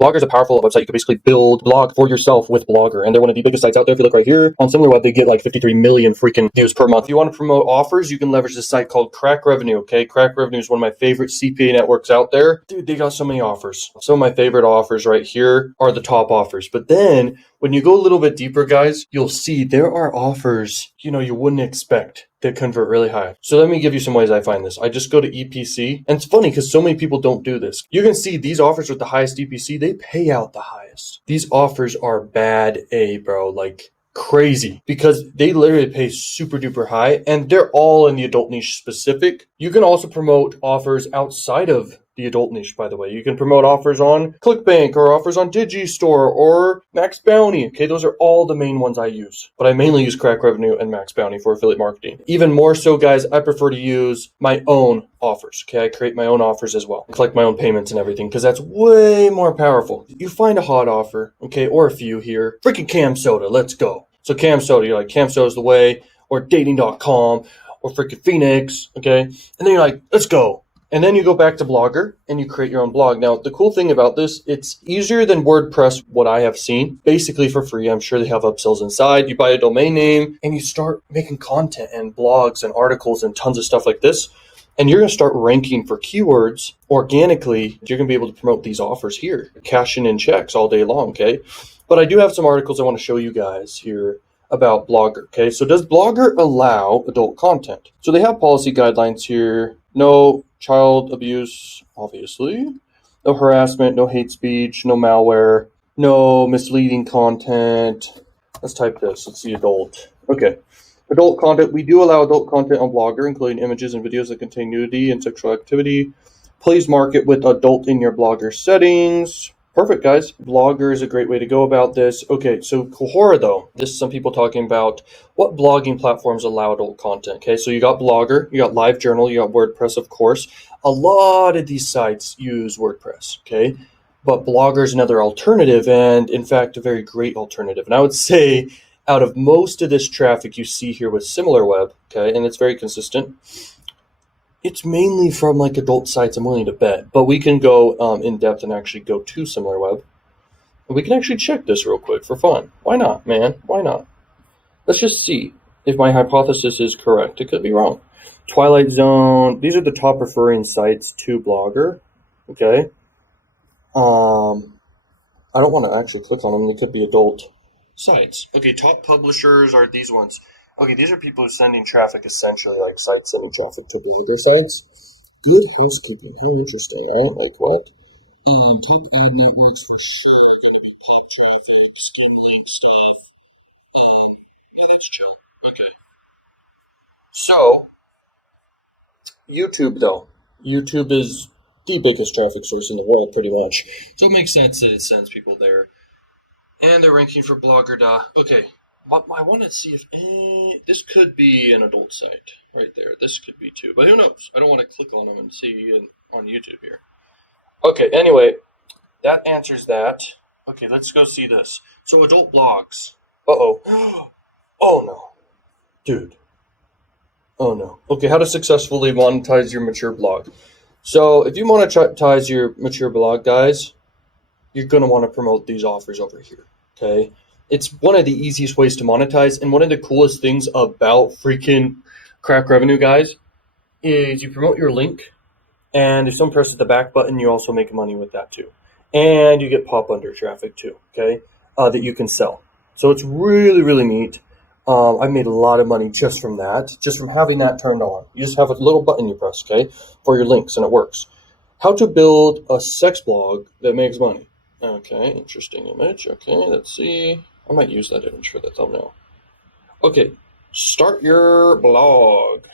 Blogger is a powerful website. You can basically build blog for yourself with Blogger, and they're one of the biggest sites out there. If you look right here on SimilarWeb, they get like 53 million freaking views per month. If you want to promote offers, you can leverage this site called Crakrevenue. Okay, Crakrevenue is one of my favorite CPA networks out there. Dude, they got so many offers. Some of my favorite offers right here are the top offers. But then when you go a little bit deeper, guys, you'll see there are offers you wouldn't expect that convert really high. So let me give you some ways I find this. I just go to EPC, and it's funny because so many people don't do this. You can see these offers with the highest EPC, they pay out the highest. These offers are bad A, bro, like crazy, because they literally pay super duper high, and they're all in the adult niche specific. You can also promote offers outside of the adult niche, by the way. You can promote offers on ClickBank or offers on Digistore or Max Bounty. Okay, those are all the main ones I use. But I mainly use Crakrevenue and Max Bounty for affiliate marketing. Even more so, guys, I prefer to use my own offers. Okay, I create my own offers as well. I collect my own payments and everything because that's way more powerful. You find a hot offer, okay, or a few here. Freaking Cam Soda, let's go. So Cam Soda, you're like, Cam Soda's the way, or dating.com, or freaking Phoenix, okay? And then you're like, let's go. And then you go back to Blogger and you create your own blog. Now, the cool thing about this, it's easier than WordPress, what I have seen. Basically for free. I'm sure they have upsells inside. You buy a domain name and you start making content and blogs and articles and tons of stuff like this. And you're going to start ranking for keywords organically. You're going to be able to promote these offers here, cashing in checks all day long, okay? But I do have some articles I want to show you guys here about Blogger, okay? So does Blogger allow adult content? So they have policy guidelines here. No child abuse, obviously. No harassment, no hate speech, no malware, no misleading content. Let's type this. Let's see adult. Okay. Adult content. We do allow adult content on Blogger, including images and videos that contain nudity and sexual activity. Please mark it with adult in your Blogger settings. Perfect, guys. Blogger is a great way to go about this. Okay, so Quora, though. This is some people talking about what blogging platforms allow adult content. Okay, so you got Blogger, you got LiveJournal, you got WordPress, of course. A lot of these sites use WordPress, okay? But Blogger is another alternative, and in fact, a very great alternative. And I would say out of most of this traffic you see here with SimilarWeb, okay, and it's very consistent, it's mainly from like adult sites, I'm willing to bet. But we can go in depth and actually go to SimilarWeb. And we can actually check this real quick for fun. Why not, man? Why not? Let's just see if my hypothesis is correct. It could be wrong. Twilight Zone. These are the top referring sites to Blogger. Okay. I don't want to actually click on them. They could be adult sites. Okay, top publishers are these ones. Okay, these are people who are sending traffic, essentially, like sites sending traffic to Blogger sites. Good housekeeping. How interesting. I don't like what? Top ad networks for sure are going to be pub traffic, skim link stuff. Yeah, that's chill. Okay. So, YouTube, though. YouTube is the biggest traffic source in the world, pretty much. So it makes sense that it sends people there. And they're ranking for Blogger. Okay. But I want to see if this could be an adult site right there. This could be too, but who knows? I don't want to click on them and see on YouTube here. Okay, anyway, that answers that. Okay, let's go see this. So adult blogs. Uh-oh. Oh no. Dude. Oh no. Okay, how to successfully monetize your mature blog. So if you monetize your mature blog, guys, you're going to want to promote these offers over here, okay? It's one of the easiest ways to monetize, and one of the coolest things about freaking Crakrevenue, guys, is you promote your link, and if someone presses the back button, you also make money with that too. And you get pop-under traffic too, okay, that you can sell. So it's really, really neat. I've made a lot of money just from that, just from having that turned on. You just have a little button you press, okay, for your links, and it works. How to build a sex blog that makes money. Okay, interesting image. Okay, let's see. I might use that image for the thumbnail. Okay, start your blog.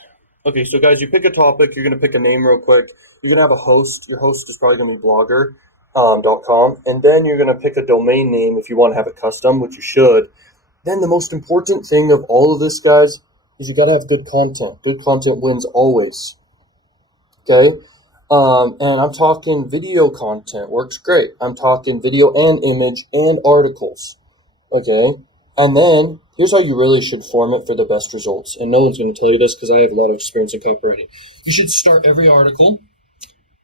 Okay, so guys, you pick a topic. You're going to pick a name real quick. You're going to have a host. Your host is probably going to be blogger.com. And then you're going to pick a domain name if you want to have it custom, which you should. Then the most important thing of all of this, guys, is you got to have good content. Good content wins always. Okay? And I'm talking video content. Works great. I'm talking video and image and articles. Okay? And then here's how you really should form it for the best results. And no one's going to tell you this because I have a lot of experience in copywriting. You should start every article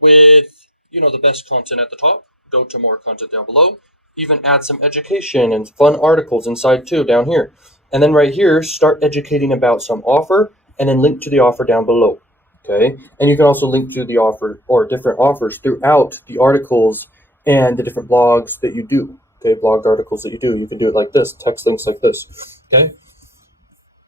with, the best content at the top. go to more content down below, even add some education and fun articles inside too down here. And then right here, start educating about some offer and then link to the offer down below. Okay. And you can also link to the offer or different offers throughout the articles and the different blogs that you do. Okay. Blog articles that you do. You can do it like this, text links like this. Okay.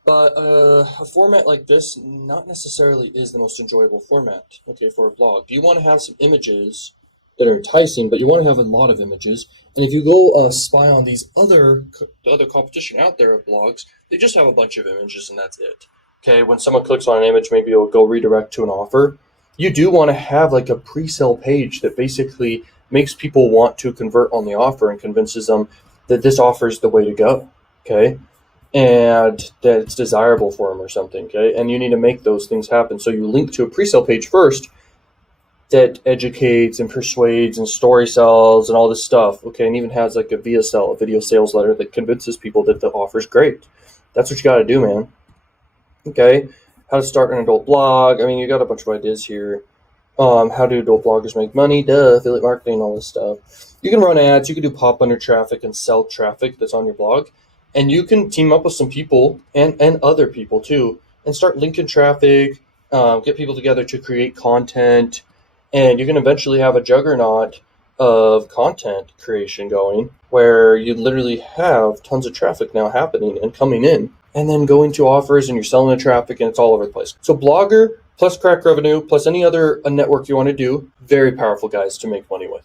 But a format like this not necessarily is the most enjoyable format, okay, for a blog. You want to have some images that are enticing, but you want to have a lot of images. And if you go spy on these the other competition out there of blogs, they just have a bunch of images and that's it. Okay, when someone clicks on an image, maybe it'll go redirect to an offer. You do want to have like a pre-sale page that basically makes people want to convert on the offer and convinces them that this offer is the way to go. Okay. And that it's desirable for them or something, okay? And you need to make those things happen. So you link to a pre-sale page first that educates and persuades and story sells and all this stuff, okay? And even has like a VSL, a video sales letter that convinces people that the offer is great. That's what you got to do, man. Okay? How to start an adult blog. I mean, you got a bunch of ideas here. How do adult bloggers make money? Affiliate marketing, all this stuff. You can run ads. You can do pop under traffic and sell traffic that's on your blog. And you can team up with some people and other people too and start linking traffic, get people together to create content. And you can eventually have a juggernaut of content creation going where you literally have tons of traffic now happening and coming in and then going to offers and you're selling the traffic and it's all over the place. So Blogger plus Crakrevenue plus any other network you want to do, very powerful guys to make money with.